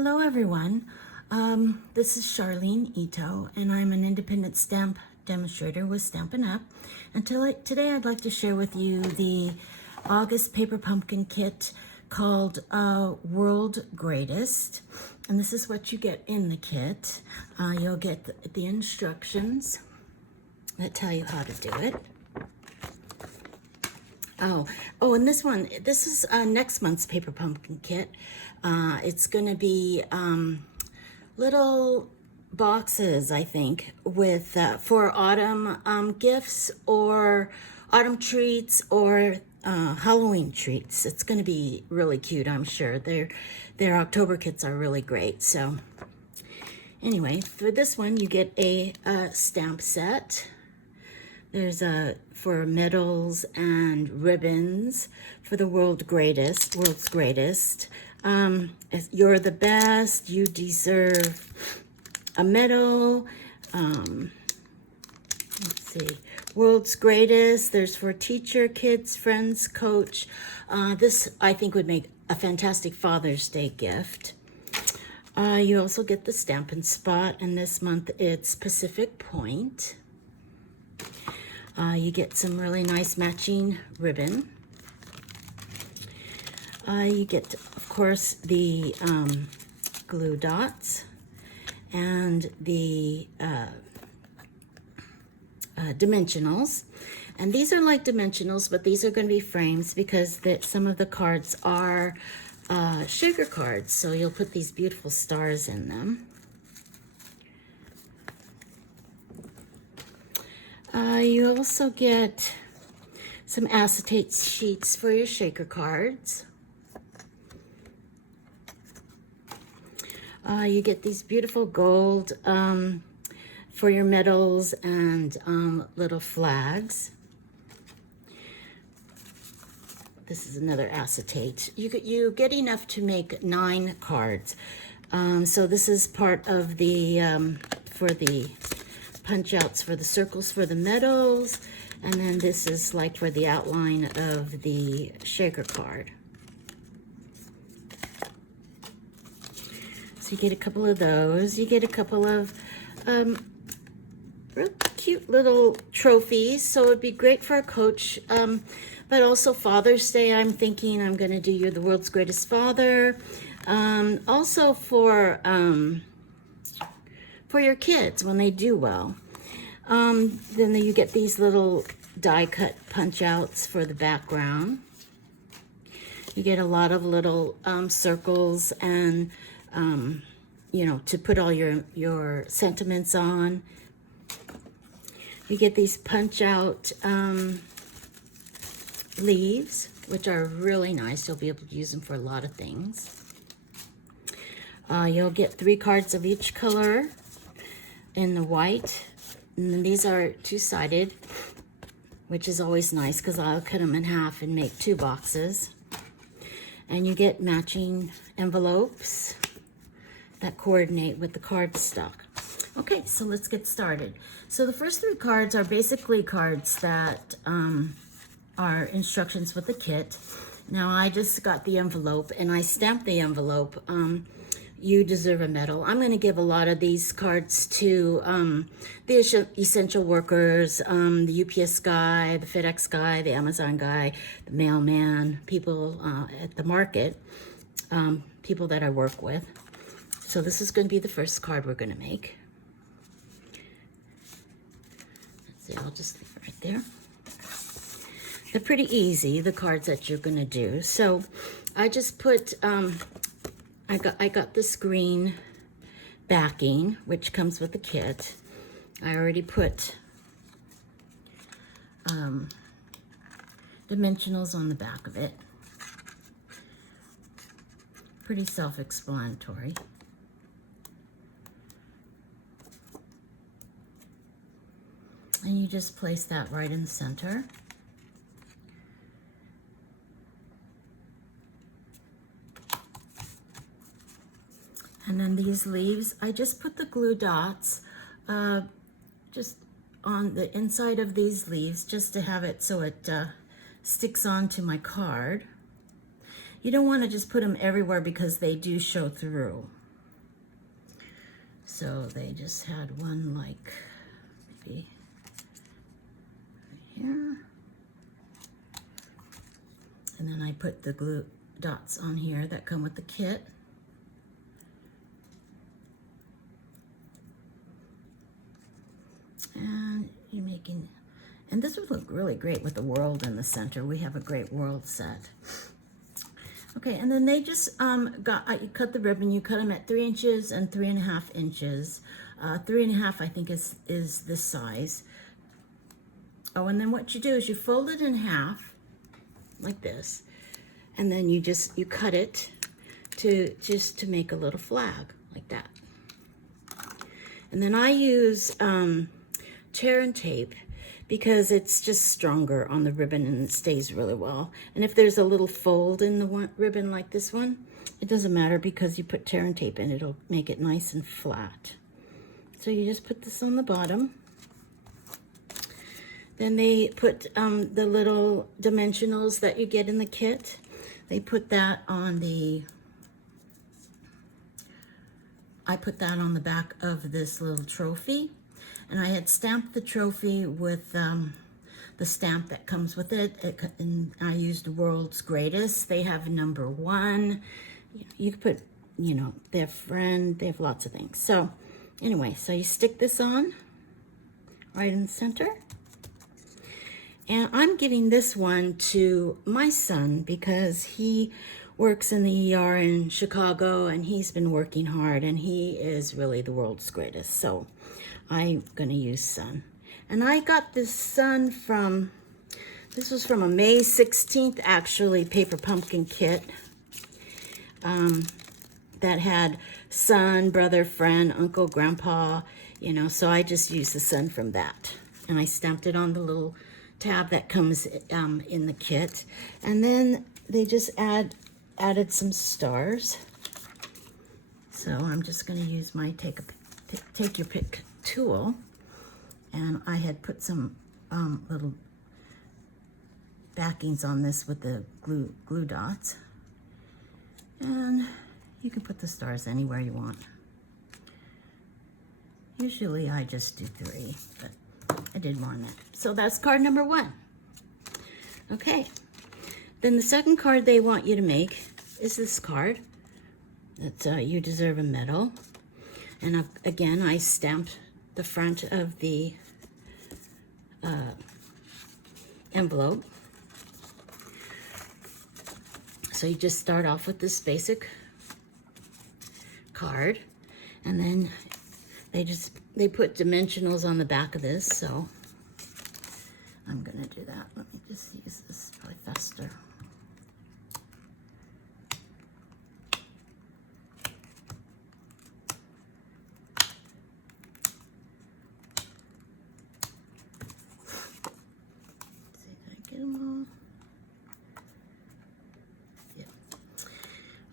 Hello everyone, this is Charlene Ito and I'm an independent stamp demonstrator with Stampin' Up! And today I'd like to share with you the August Paper Pumpkin Kit called World Greatest. And this is what you get in the kit. You'll get the instructions that tell you how to do it. And this is next month's Paper Pumpkin Kit. It's gonna be little boxes, I think, with for autumn gifts or autumn treats or Halloween treats. It's gonna be really cute, I'm sure. Their October kits are really great. So anyway, for this one, you get a stamp set. There's for medals and ribbons for the world's greatest. You're the best. You deserve a medal. Let's see. World's greatest. There's for teacher, kids, friends, coach. This I think would make a fantastic Father's Day gift. You also get the Stampin' Spot, and this month it's Pacific Point. You get some really nice matching ribbon. You get, of course, the glue dots and the dimensionals. And these are like dimensionals, but these are going to be frames because some of the cards are shaker cards. So you'll put these beautiful stars in them. You also get some acetate sheets for your shaker cards. You get these beautiful gold for your medals and little flags. This is another acetate. You get enough to make 9 cards. So this is part of the for the punch outs for the circles for the medals, and then this is like for the outline of the shaker card. So you get a couple of those. You get a couple of real cute little trophies, so it'd be great for a coach, but also Father's Day. I'm thinking I'm going to do You're the World's Greatest Father. Also for your kids when they do well. Then you get these little die cut punch outs for the background. You get a lot of little circles and to put all your sentiments on. You get these punch out leaves, which are really nice. You'll be able to use them for a lot of things. You'll get 3 cards of each color in the white, and then these are 2-sided, which is always nice because I'll cut them in half and make 2 boxes. And you get matching envelopes that coordinate with the cardstock. Okay, so let's get started. So the first 3 cards are basically cards that are instructions with the kit. Now I just got the envelope and I stamped the envelope. You deserve a medal. I'm going to give a lot of these cards to the essential workers, the UPS guy, the FedEx guy, the Amazon guy, the mailman, people at the market, people that I work with. So this is going to be the first card we're going to make. Let's see, I'll just leave it right there. They're pretty easy, the cards that you're going to do. So I just put... I got this green backing, which comes with the kit. I already put dimensionals on the back of it. Pretty self-explanatory. And you just place that right in the center. And then these leaves, I just put the glue dots just on the inside of these leaves just to have it so it sticks onto my card. You don't want to just put them everywhere because they do show through. So they just had one like maybe right here. And then I put the glue dots on here that come with the kit. And you're making, and this would look really great with the world in the center. We have a great world set. Okay, and then they just you cut the ribbon. You cut them at 3 inches and 3.5 inches. 3.5, I think, is this size. Oh, and then what you do is you fold it in half, like this, and then you cut it to make a little flag, like that. And then I use tear and tape because it's just stronger on the ribbon and it stays really well. And if there's a little fold in the ribbon like this one, it doesn't matter because you put tear and tape in, it'll make it nice and flat. So you just put this on the bottom. Then they put the little dimensionals that you get in the kit. They put that on I put that on the back of this little trophy. And I had stamped the trophy with the stamp that comes with it. And I used World's Greatest. They have number 1. You could put, their friend. They have lots of things. So anyway, so you stick this on right in the center. And I'm giving this one to my son because he works in the ER in Chicago and he's been working hard and he is really the world's greatest. So I'm gonna use Sun. And I got this Sun this was from a May 16th actually paper pumpkin kit that had son, brother, friend, uncle, grandpa, so I just used the Sun from that. And I stamped it on the little tab that comes in the kit. And then they just added some stars. So I'm just gonna use my take your pick tool, and I had put some little backings on this with the glue dots, and you can put the stars anywhere you want. Usually I just do 3, but I did more than that. So that's card number 1. Okay, then the second card they want you to make is this card. That's You Deserve a Medal. And again, I stamped the front of the envelope. So you just start off with this basic card, and then they put dimensionals on the back of this, so I'm gonna do that. Let me just use this, probably faster.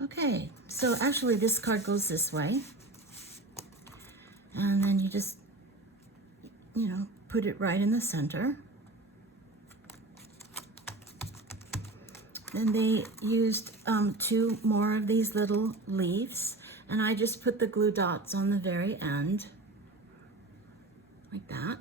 Okay, so actually this card goes this way, and then you just, put it right in the center. Then they used 2 more of these little leaves, and I just put the glue dots on the very end, like that.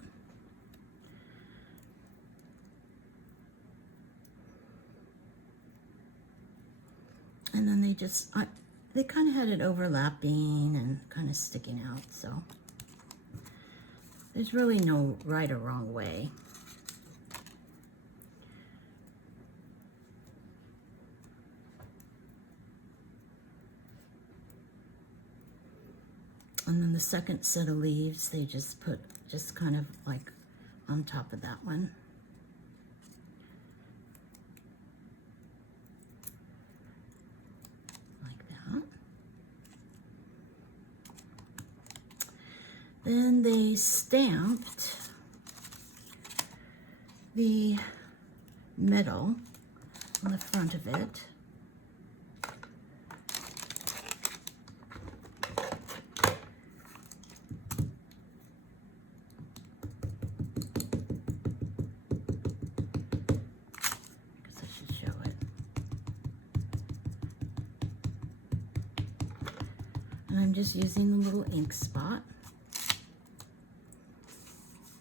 And then they kind of had it overlapping and kind of sticking out, so there's really no right or wrong way. And then the second set of leaves, they just put kind of like on top of that one. Then they stamped the medal on the front of it. Guess I should show it. And I'm just using the little ink spot.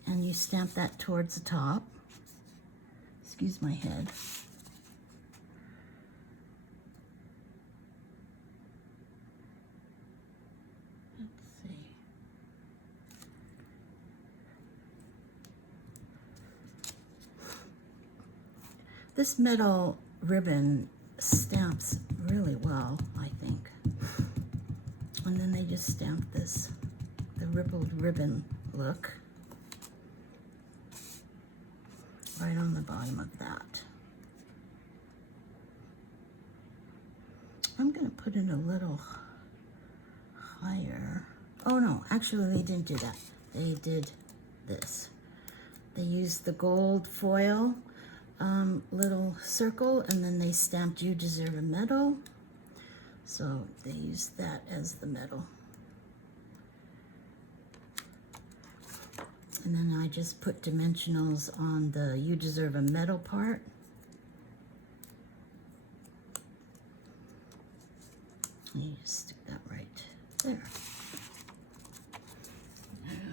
And you stamp that towards the top. Excuse my head. Let's see. This metal ribbon stamps really well, I think. And then they just stamp this, the rippled ribbon look, right on the bottom of that. I'm gonna put it a little higher. Oh no, actually they didn't do that. They did this. They used the gold foil little circle, and then they stamped "You Deserve a Medal." So they used that as the medal. And then I just put dimensionals on the "You Deserve a Medal" part. And you just stick that right there.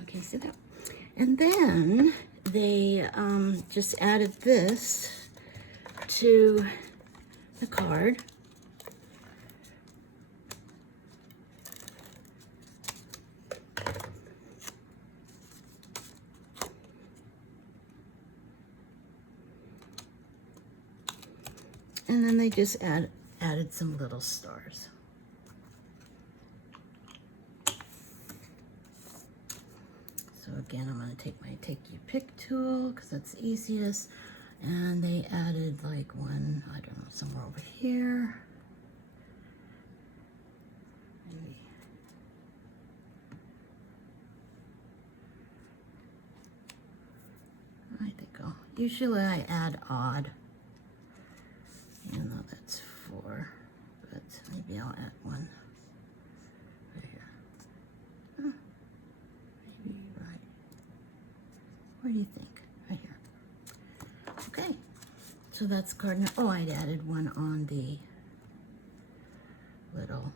Okay, see that? And then they just added this to the card. And then they just added some little stars. So again, I'm going to take my Take You Pick tool because that's the easiest. And they added like one, I don't know, somewhere over here. Maybe. I think usually I add odd. Even though that's 4, but maybe I'll add one right here. Huh, maybe right. What do you think? Right here. Okay, so that's card number. Oh, I added one on the little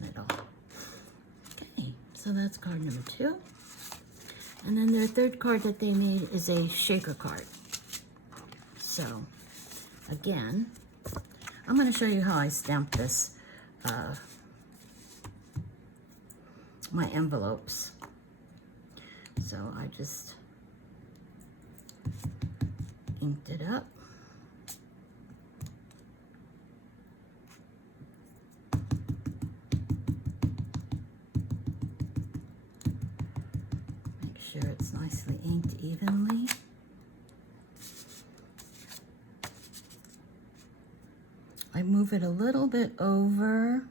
middle. Okay, so that's card number 2. And then their third card that they made is a shaker card. So, again, I'm going to show you how I stamp this, my envelopes. So I just inked it up. Sure it's nicely inked evenly. I move it a little bit over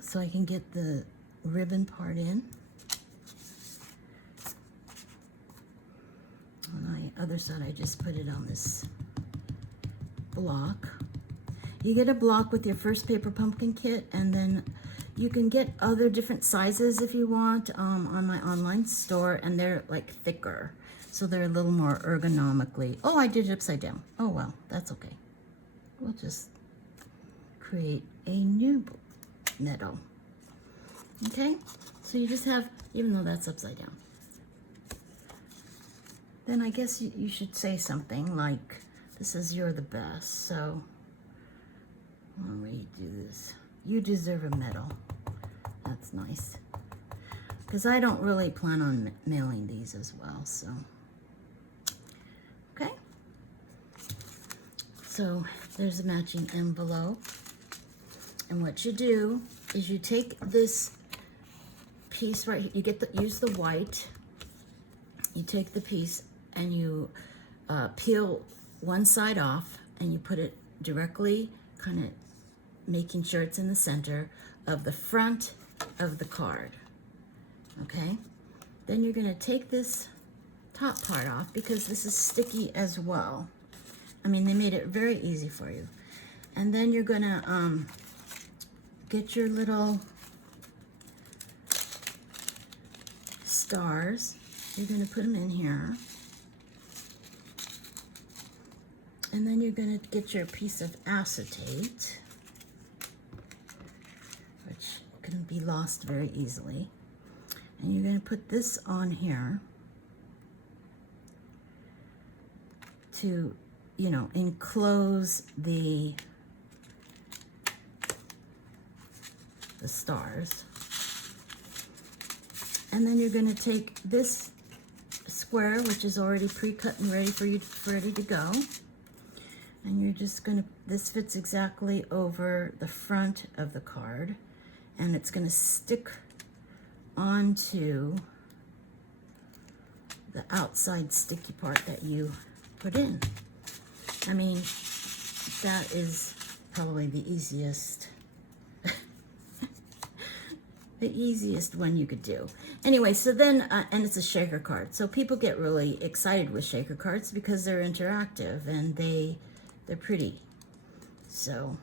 so I can get the ribbon part in. On the other side, I just put it on this block. You get a block with your first paper pumpkin kit, and then you can get other different sizes if you want on my online store, and they're like thicker. So they're a little more ergonomically. Oh, I did it upside down. Oh, well, that's okay. We'll just create a new medal. Okay, so you just have, even though that's upside down. Then I guess you should say something like, this is "You're the best." So when we do this, "You deserve a medal." That's nice. Because I don't really plan on mailing these as well, so. Okay. So there's a matching envelope. And what you do is you take this piece right here, you get use the white, you take the piece and you peel one side off, and you put it directly, kind of making sure it's in the center of the front of the card. Okay, then you're going to take this top part off because this is sticky as well. I mean, they made it very easy for you. And then you're going to get your little stars. You're going to put them in here. And then you're going to get your piece of acetate, which can be lost very easily. And you're going to put this on here to, you know, enclose the stars. And then you're going to take this square, which is already pre-cut and ready ready to go. And you're just going to, this fits exactly over the front of the card, and it's going to stick onto the outside sticky part that you put in. I mean, that is probably the easiest the easiest one you could do. Anyway, so then, and it's a shaker card. So people get really excited with shaker cards because they're interactive and they're pretty. So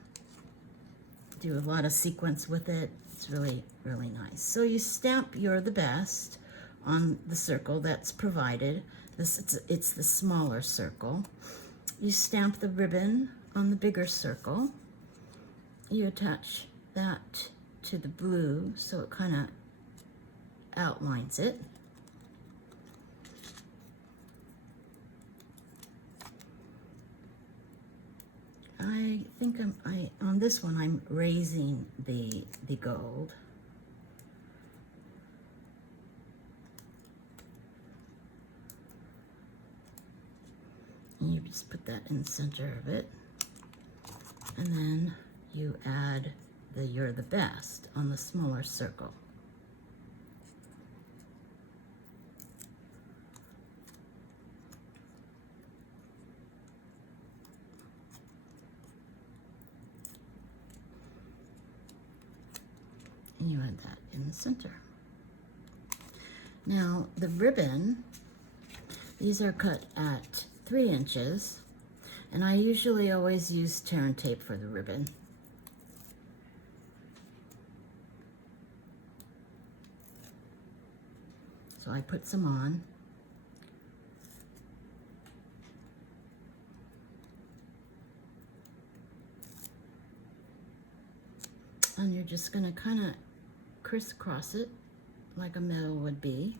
do a lot of sequence with it. It's really, really nice. So you stamp "You're the Best" on the circle that's provided. It's the smaller circle. You stamp the ribbon on the bigger circle. You attach that to the blue so it kind of outlines it. I think on this one I'm raising the gold. And you just put that in the center of it. And then you add the "You're the Best" on the smaller circle. And you add that in the center. Now the ribbon, these are cut at 3 inches, and I usually always use tear and tape for the ribbon. So I put some on. And you're just going to kind of crisscross it like a medal would be.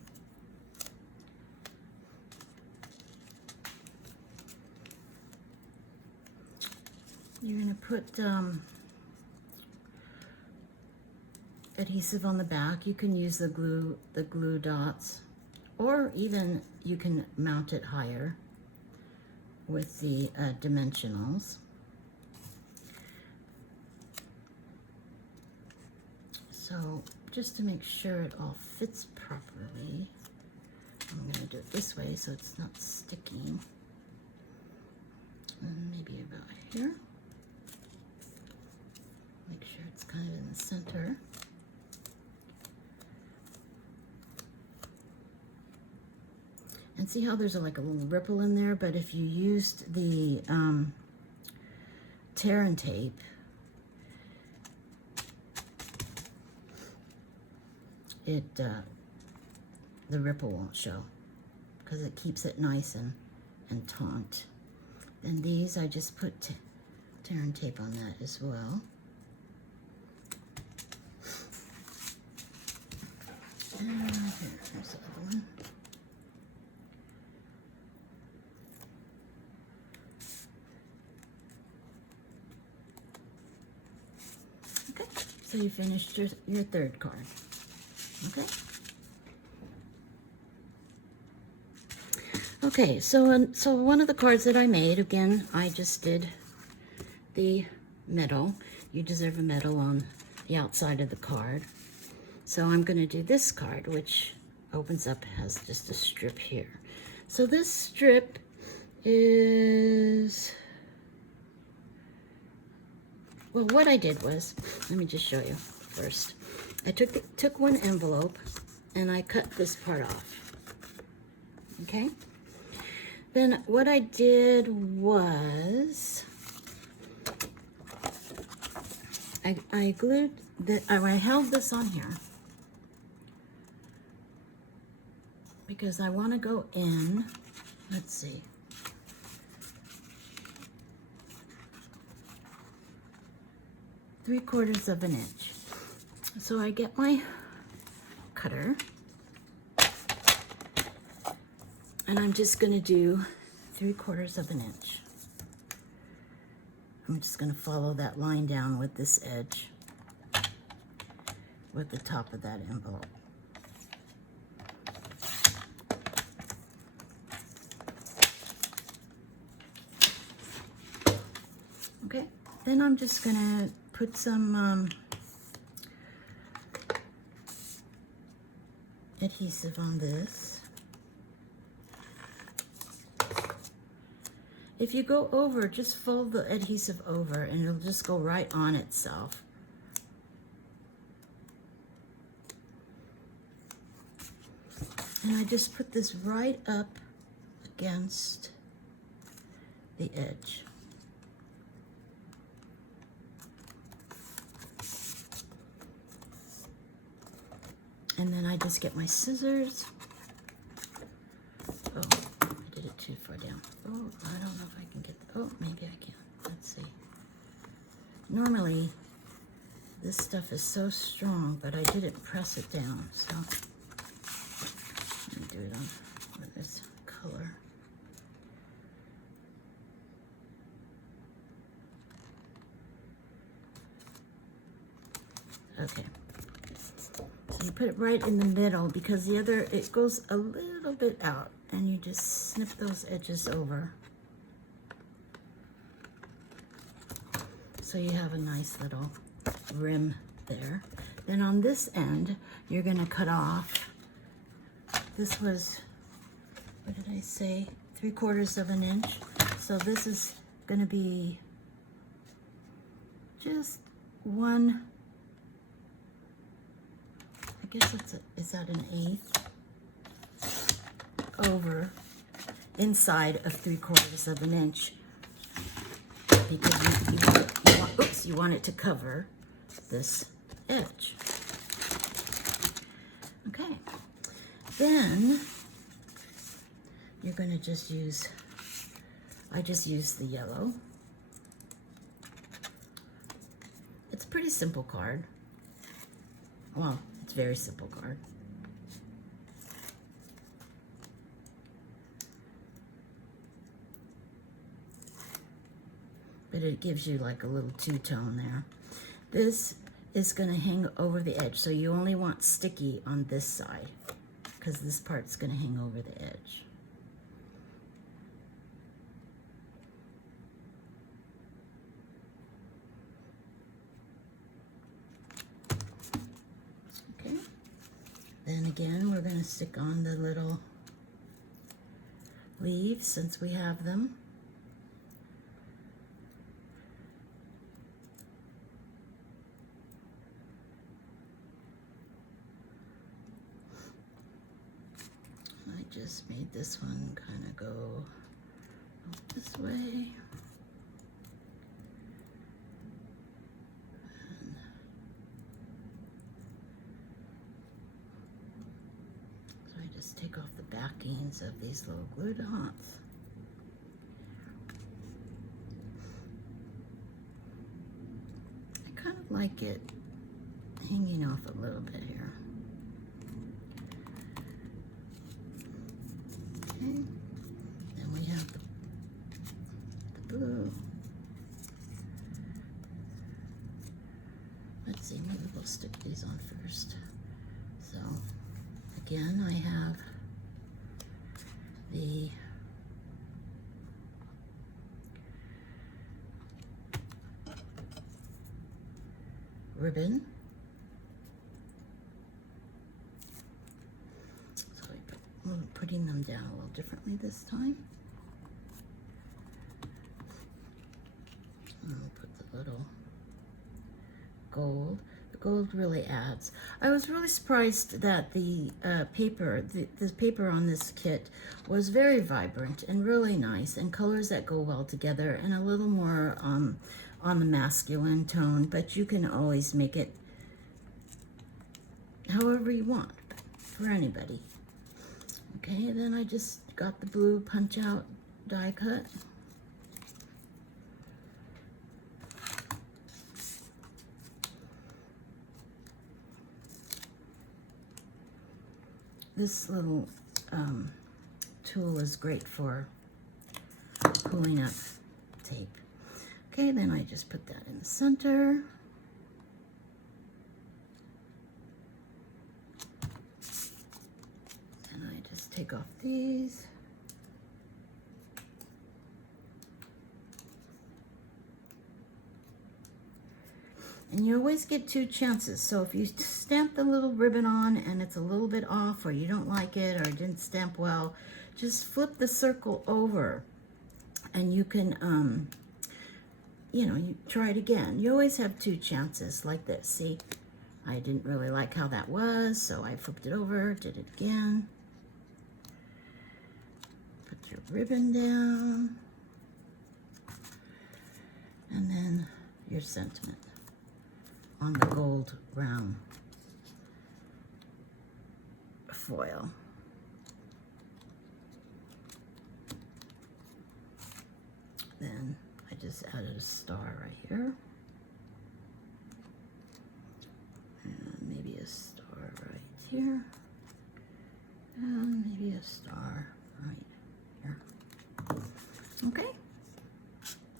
You're going to put adhesive on the back. You can use the glue dots, or even you can mount it higher with the dimensionals. So just to make sure it all fits properly, I'm going to do it this way so it's not sticking. And maybe about here. Make sure it's kind of in the center. And see how there's like a little ripple in there, but if you used the tear and tape, the ripple won't show because it keeps it nice and taut. And these I just put tear and tape on that as well. And here's the other one. Okay, so you finished your third card. Okay. Okay, so one of the cards that I made, again, I just did the medal. You deserve a medal on the outside of the card. So I'm going to do this card, which opens up, has just a strip here. So this strip is, well, what I did was, let me just show you first. I took one envelope and I cut this part off. Okay? Then what I did was I glued I held this on here because I want to go in, let's see, 3/4 of an inch. So I get my cutter, and I'm just going to do 3/4 of an inch. I'm just going to follow that line down with this edge with the top of that envelope. Okay, then I'm just going to put some adhesive on this. If you go over, just fold the adhesive over and it'll just go right on itself. And I just put this right up against the edge. And then I just get my scissors. Oh, I did it too far down. Oh, I don't know if I can get, oh, maybe I can. Let's see. Normally, this stuff is so strong, but I didn't press it down, so let me do it on with this color. Okay. So you put it right in the middle because the other, it goes a little bit out, and you just snip those edges over. So you have a nice little rim there. Then on this end, you're gonna cut off, this was, what did I say? 3/4 of an inch. So this is gonna be just one, I guess it's is that an 1/8 over inside of 3/4 of an inch, because you want it to cover this edge. Okay, then you're going to just use, I just use the yellow. It's a pretty simple card. Well, it's a very simple card. But it gives you like a little two-tone there. This is going to hang over the edge, so you only want sticky on this side because this part's going to hang over the edge. Okay. Then again, we're going to stick on the little leaves since we have them. I just made this one kind of go this way. And so I just take off the backings of these little glue dots. I kind of like it hanging off a little bit here. Okay, then we have the blue. Let's see, maybe we'll stick these on first. So, again, I have the ribbon. I'm putting them down a little differently this time. And I'll put the little gold. The gold really adds. I was really surprised that the paper, the paper on this kit was very vibrant and really nice, and colors that go well together, and a little more on the masculine tone, but you can always make it however you want for anybody. Okay, then I just got the blue punch out die cut. this little tool is great for pulling up tape. Okay, then I just put that in the center. And I just take off these. And you always get 2 chances. So if you stamp the little ribbon on and it's a little bit off, or you don't like it, or it didn't stamp well, just flip the circle over and you can, you know, you try it again. You always have 2 chances like this. See, I didn't really like how that was, so I flipped it over, did it again. Put your ribbon down. And then your sentiment on the gold brown foil. Then I just added a star right here. And maybe a star right here. And maybe a star right here. Okay.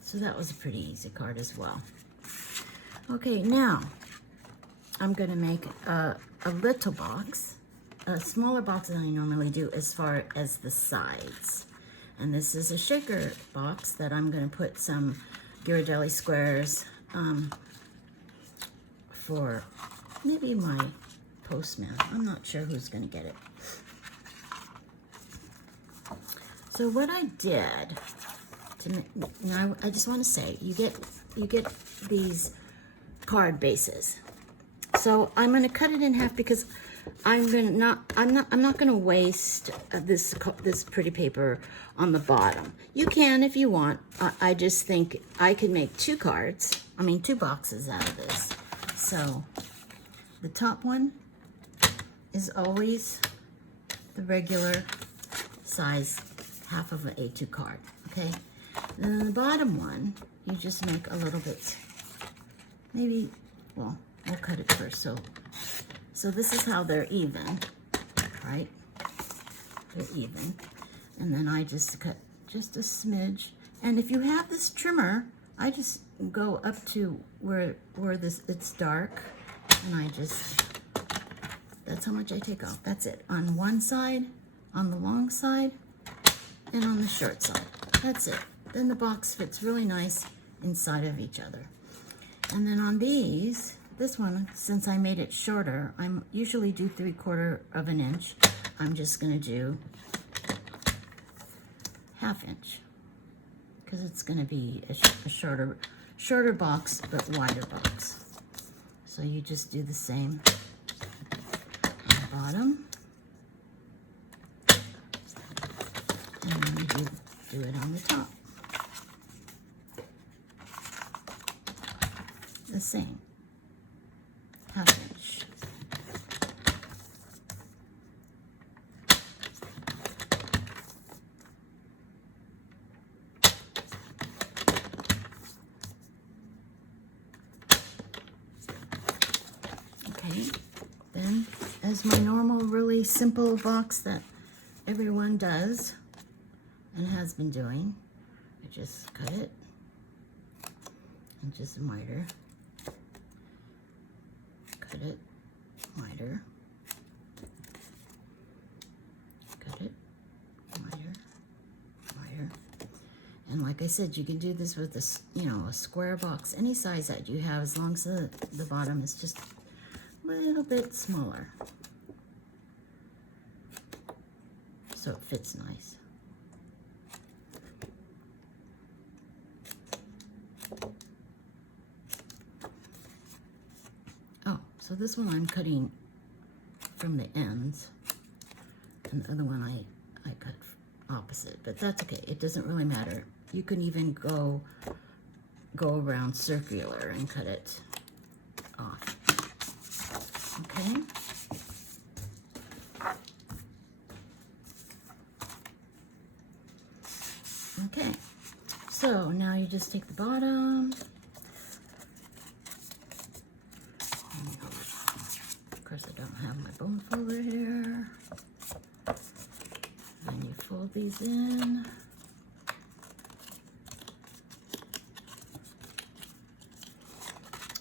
So that was a pretty easy card as well. Okay, now I'm going to make a little box, a smaller box than I normally do as far as the sides. And this is a shaker box that I'm going to put some Ghirardelli squares for maybe my postman. I'm not sure who's going to get it. So what I did, now I just want to say, you get these card bases. So I'm going to cut it in half because I'm not going to waste this pretty paper on the bottom. You can if you want. I just think I could make 2 cards. I mean 2 boxes out of this. So the top one is always the regular size half of an A2 card. Okay. And then the bottom one, you just make a little bit. Maybe, well, we'll cut it first. So this is how they're even, right? They're even. And then I just cut just a smidge. And if you have this trimmer, I just go up to where it's dark, and I just, that's how much I take off. That's it. On one side, on the long side, and on the short side. That's it. Then the box fits really nice inside of each other. And then on these, this one, since I made it shorter, I usually do 3/4 of an inch. I'm just going to do 1/2 inch because it's going to be a shorter box but wider box. So you just do the same on the bottom, and then you do it on the top. The same, 1/2 inch. Okay, then as my normal really simple box that everyone does and has been doing, I just cut it and just miter. Cut it wider, cut it wider, wider. And like I said, you can do this with this, you know, a square box, any size that you have, as long as the bottom is just a little bit smaller, so it fits nice. So this one I'm cutting from the ends, and the other one I cut opposite, but that's okay. It doesn't really matter. You can even go around circular and cut it off. Okay. Okay. So now you just take the bottom. Of course, I don't have my bone folder here. these in.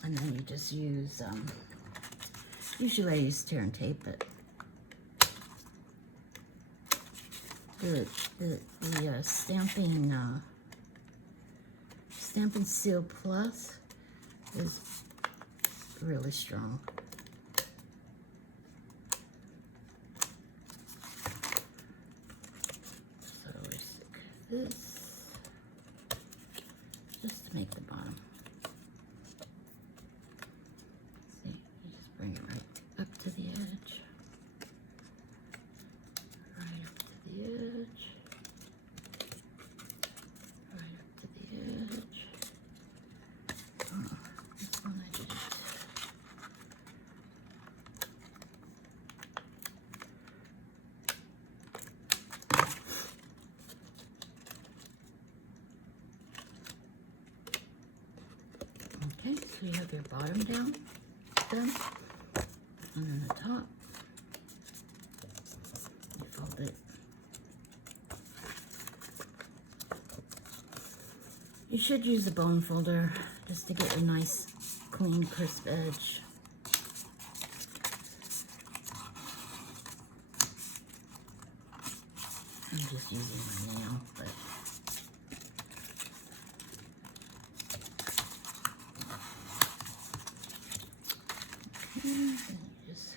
And then you just use, usually I use tear and tape, but the Stampin' Seal Plus is really strong. So we stick this just to make the bottom. See, you just bring it right up to the edge. Right up to the edge. Right up to the edge. Oh, this one I didn't. Okay, so you have your bottom down, done, and then the top, you fold it. You should use a bone folder just to get a nice, clean, crisp edge. I'm just using my nail, but just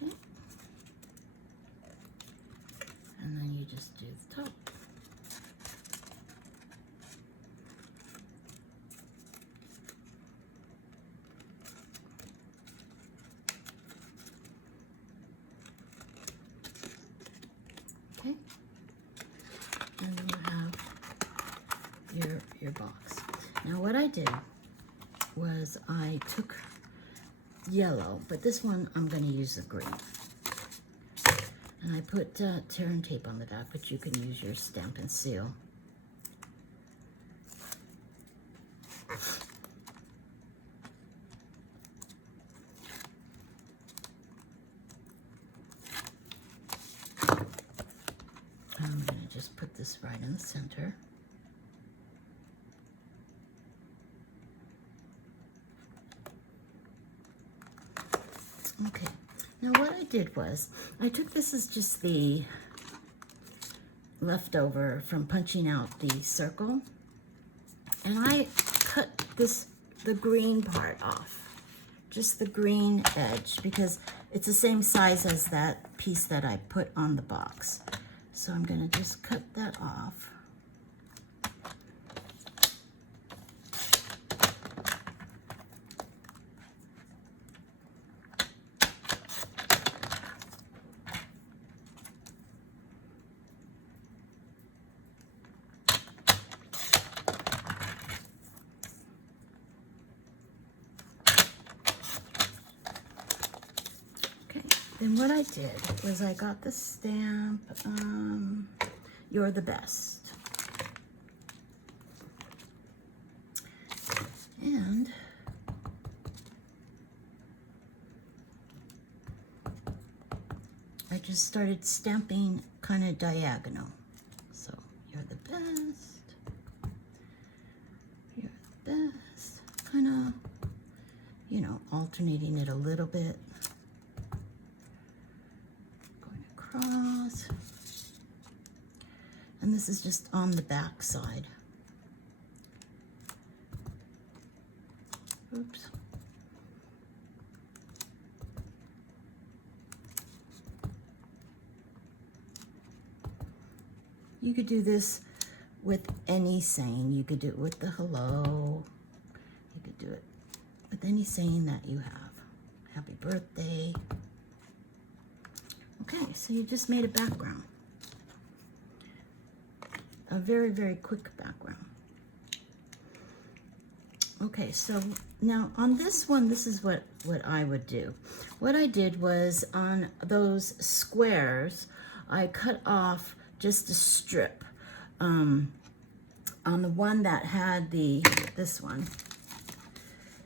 okay, and then you just do the top. Okay, and then you have your box. Now what I did was I took yellow, but this one I'm going to use the green. And I put tear and tape on the back, but you can use your Stampin' Seal. I'm going to just put this right in the center. Okay, now what I did was, I took this as just the leftover from punching out the circle, and I cut the green part off, just the green edge, because it's the same size as that piece that I put on the box. So I'm going to just cut that off. Then what I did was I got the stamp, You're the Best. And I just started stamping kind of diagonal. So, you're the best. You're the best. Kind of, you know, alternating it a little bit. Across, and this is just on the back side. Oops. You could do this with any saying. You could do it with the hello. You could do it with any saying that you have. Happy birthday. Okay, so you just made a background. A very, very quick background. Okay, so now on this one, this is what I would do. What I did was on those squares, I cut off just a strip. On the one that had this one,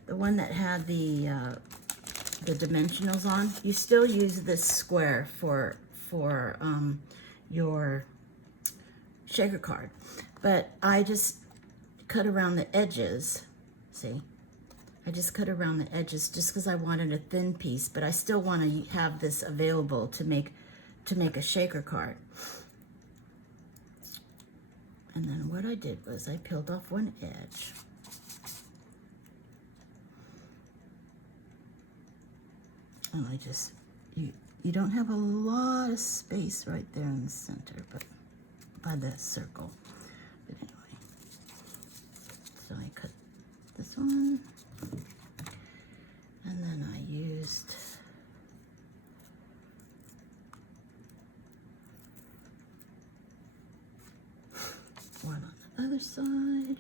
the one that had the dimensionals on, you still use this square for your shaker card. But I just cut around the edges. See, I just cut around the edges just because I wanted a thin piece, but I still want to have this available to make a shaker card. And then what I did was I peeled off one edge. And I just, you don't have a lot of space right there in the center, but by the circle. But anyway, so I cut this one, and then I used one on the other side.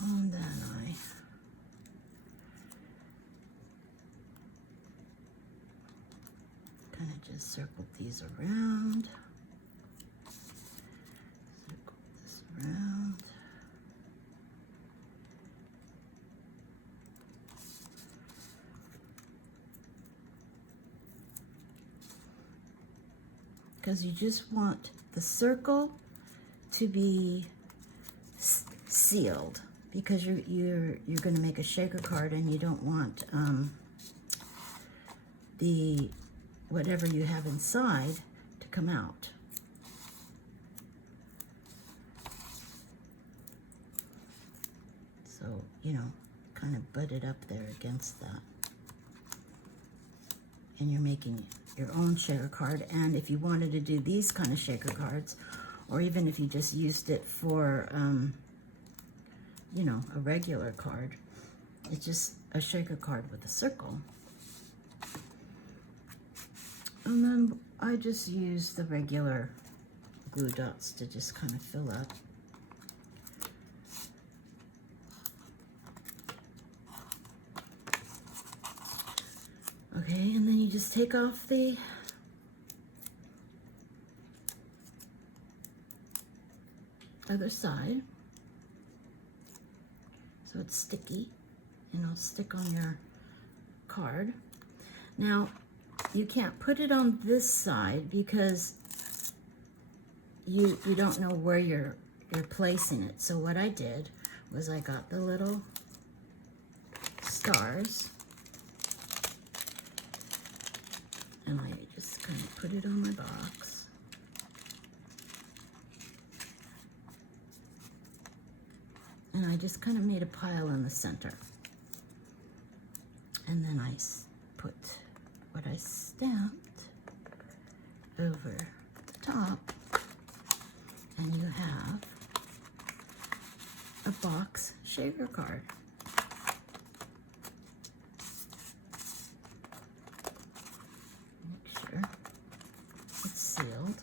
And then I kind of just circled these around. Circle this around. Because you just want the circle to be sealed, because you're going to make a shaker card and you don't want the whatever you have inside to come out. So, you know, kind of butt it up there against that. And you're making your own shaker card. And if you wanted to do these kind of shaker cards, or even if you just used it for, you know, a regular card, it's just a shaker card with a circle. And then I just use the regular glue dots to just kind of fill up. Okay, and then you just take off the other side so it's sticky and it'll stick on your card. Now, you can't put it on this side because you don't know where you're placing it. So what I did was I got the little stars and I just kind of put it on my box. And I just kind of made a pile in the center. And then I put what I stamped over the top. And you have a box shaker card. Make sure it's sealed.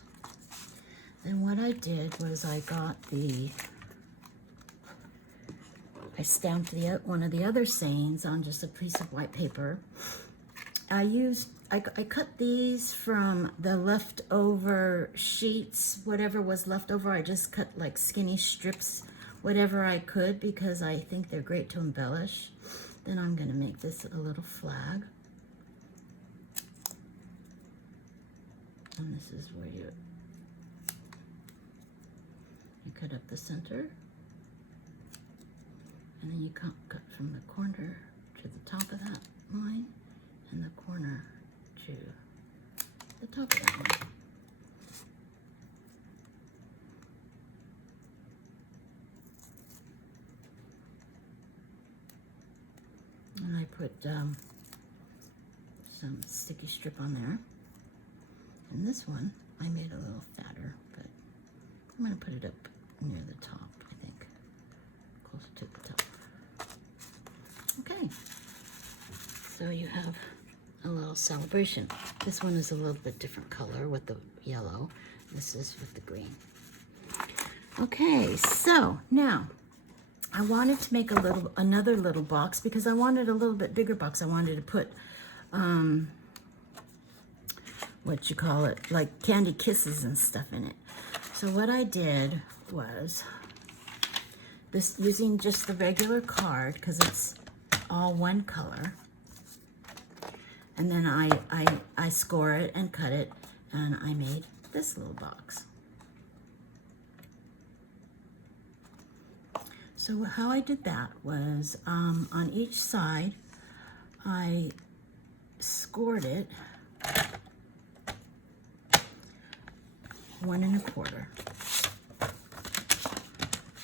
Then what I did was I got I stamped one of the other sayings on just a piece of white paper. I cut these from the leftover sheets, whatever was left over. I just cut like skinny strips, whatever I could, because I think they're great to embellish. Then I'm going to make this a little flag. And this is where you cut up the center. And then you cut from the corner to the top of that line, and the corner to the top of that line. And I put some sticky strip on there. And this one, I made a little fatter, but I'm going to put it up near the top, I think, closer to the top. Okay, so you have a little celebration. This one is a little bit different color with the yellow. This is with the green. Okay, so now I wanted to make another little box because I wanted a little bit bigger box. I wanted to put what you call it, like candy kisses and stuff in it. So what I did was this, using just the regular card because it's all one color, and then I score it and cut it, and I made this little box. So how I did that was on each side I scored it 1 1/4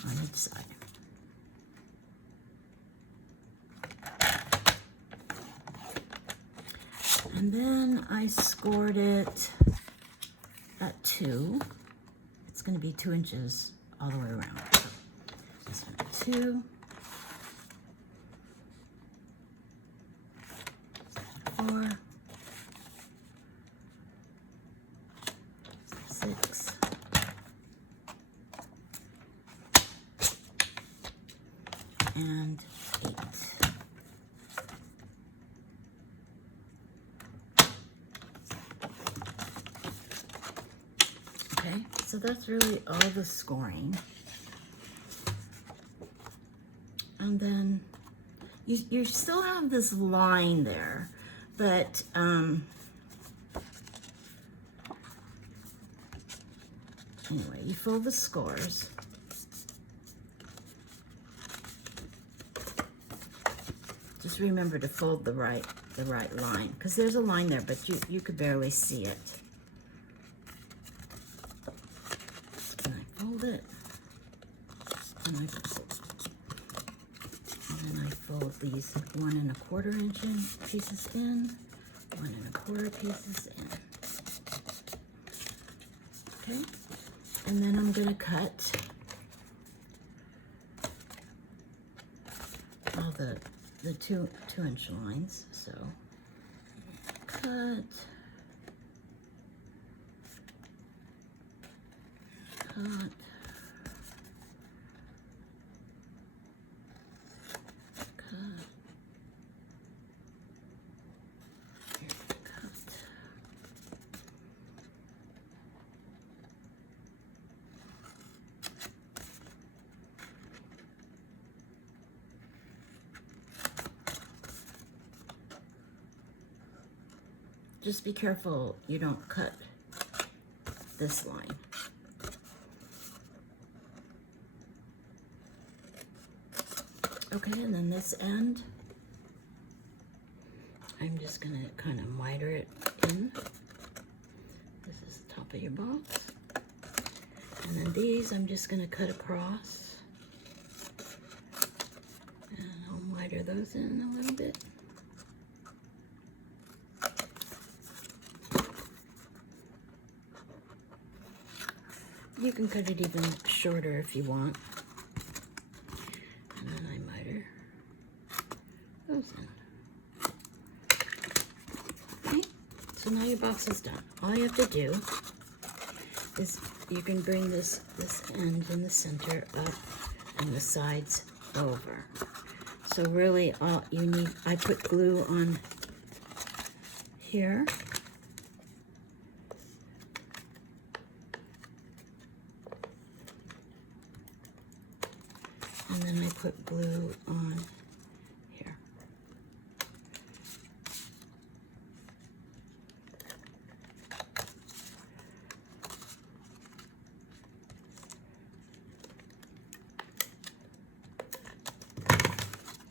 on each side. And then I scored it at 2. It's going to be 2 inches all the way around. So this one, 2, 4, 6, and 8. Okay, so that's really all the scoring. And then you still have this line there, but anyway, you fold the scores. Just remember to fold the right line, because there's a line there, but you could barely see it. And I fold it, and then I fold these 1 1/4 inch pieces in, 1 1/4 pieces in. Okay, and then I'm gonna cut all the 2-inch lines. So cut, cut, cut, cut. Just be careful you don't cut this line. Okay, and then this end, I'm just gonna kind of miter it in. This is the top of your box. And then these, I'm just gonna cut across. And I'll miter those in a little bit. You can cut it even shorter if you want. And then I miter those in. Okay, so now your box is done. All you have to do is you can bring this end in the center up and the sides over. So really all you need, I put glue on here. And then I put glue on here.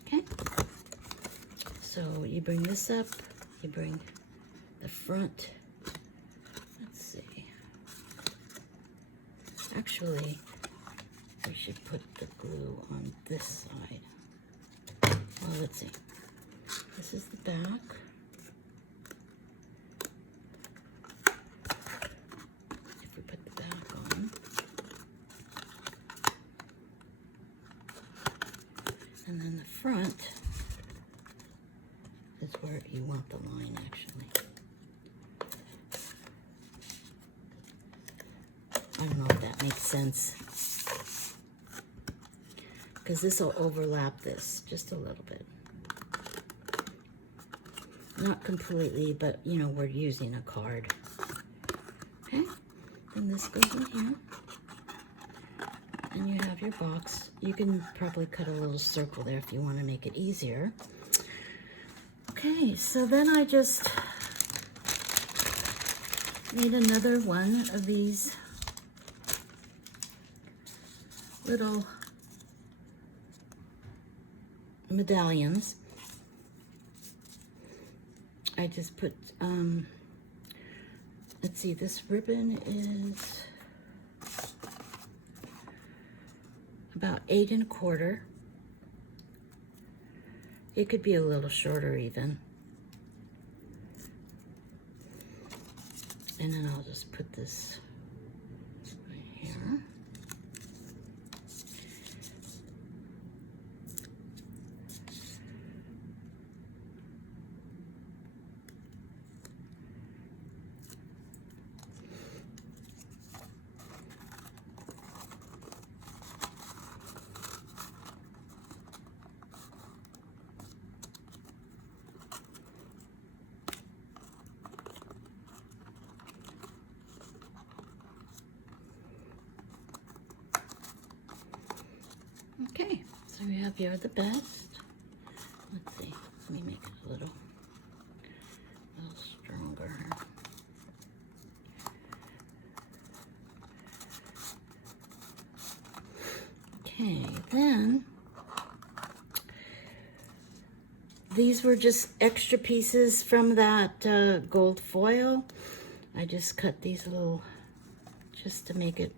Okay. So you bring this up, you bring the front. Let's see. Actually, we should put the glue on this side. Well, let's see. This is the back. If we put the back on. And then the front is is where you want the line, actually. I don't know if that makes sense. Because this will overlap this just a little bit. Not completely, but you know, we're using a card. Okay, and this goes in here. And you have your box. You can probably cut a little circle there if you want to make it easier. Okay, so then I just made another one of these little medallions. I just put, let's see, this ribbon is about 8 1/4. It could be a little shorter even. And then I'll just put this right here. Okay, so we have You're the Best. Let's see, let me make it a little stronger. Okay, then these were just extra pieces from that gold foil. I just cut these little, just to make it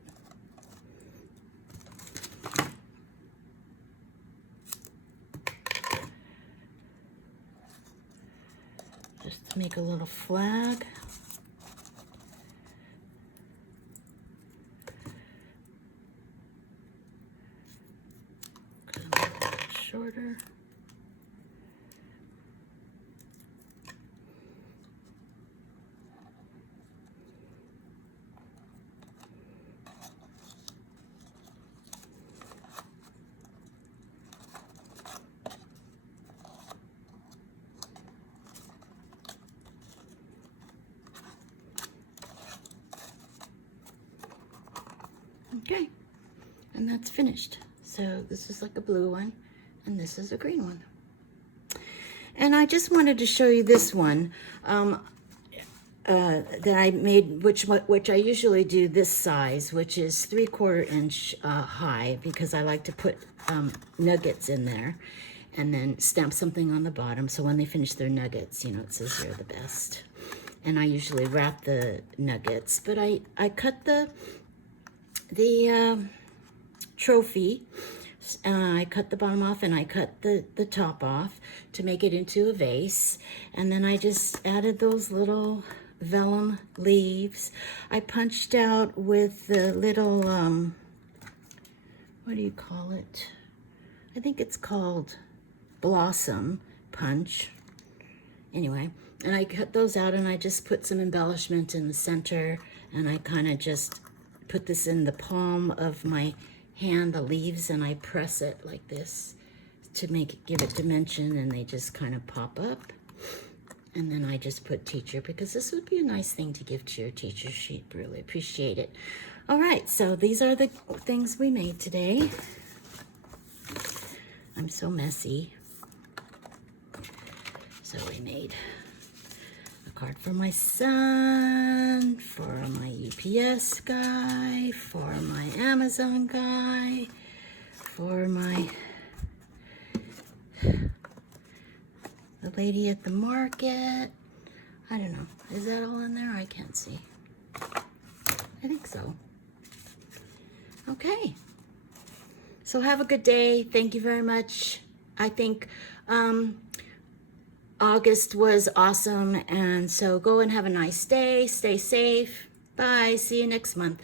make a little flag. Make it a little shorter. Okay, and that's finished. So this is like a blue one, and this is a green one. And I just wanted to show you this one that I made, which I usually do this size, which is 3/4 inch high, because I like to put nuggets in there and then stamp something on the bottom. So when they finish their nuggets, you know, it says You're the Best. And I usually wrap the nuggets, but I cut the trophy. I cut the bottom off and I cut the top off to make it into a vase. And then I just added those little vellum leaves. I punched out with the little, what do you call it? I think it's called blossom punch. Anyway, and I cut those out and I just put some embellishment in the center, and I kind of just put this in the palm of my hand, the leaves, and I press it like this to give it dimension, and they just kind of pop up. And then I just put teacher, because this would be a nice thing to give to your teacher. She'd really appreciate it. All right, so these are the things we made today. I'm so messy. So we made a card for my son, for my UPS guy, for my Amazon guy, for the lady at the market. I don't know. Is that all in there? I can't see. I think so. Okay. So have a good day. Thank you very much. I think August was awesome, and so go and have a nice day. Stay safe. Bye. See you next month.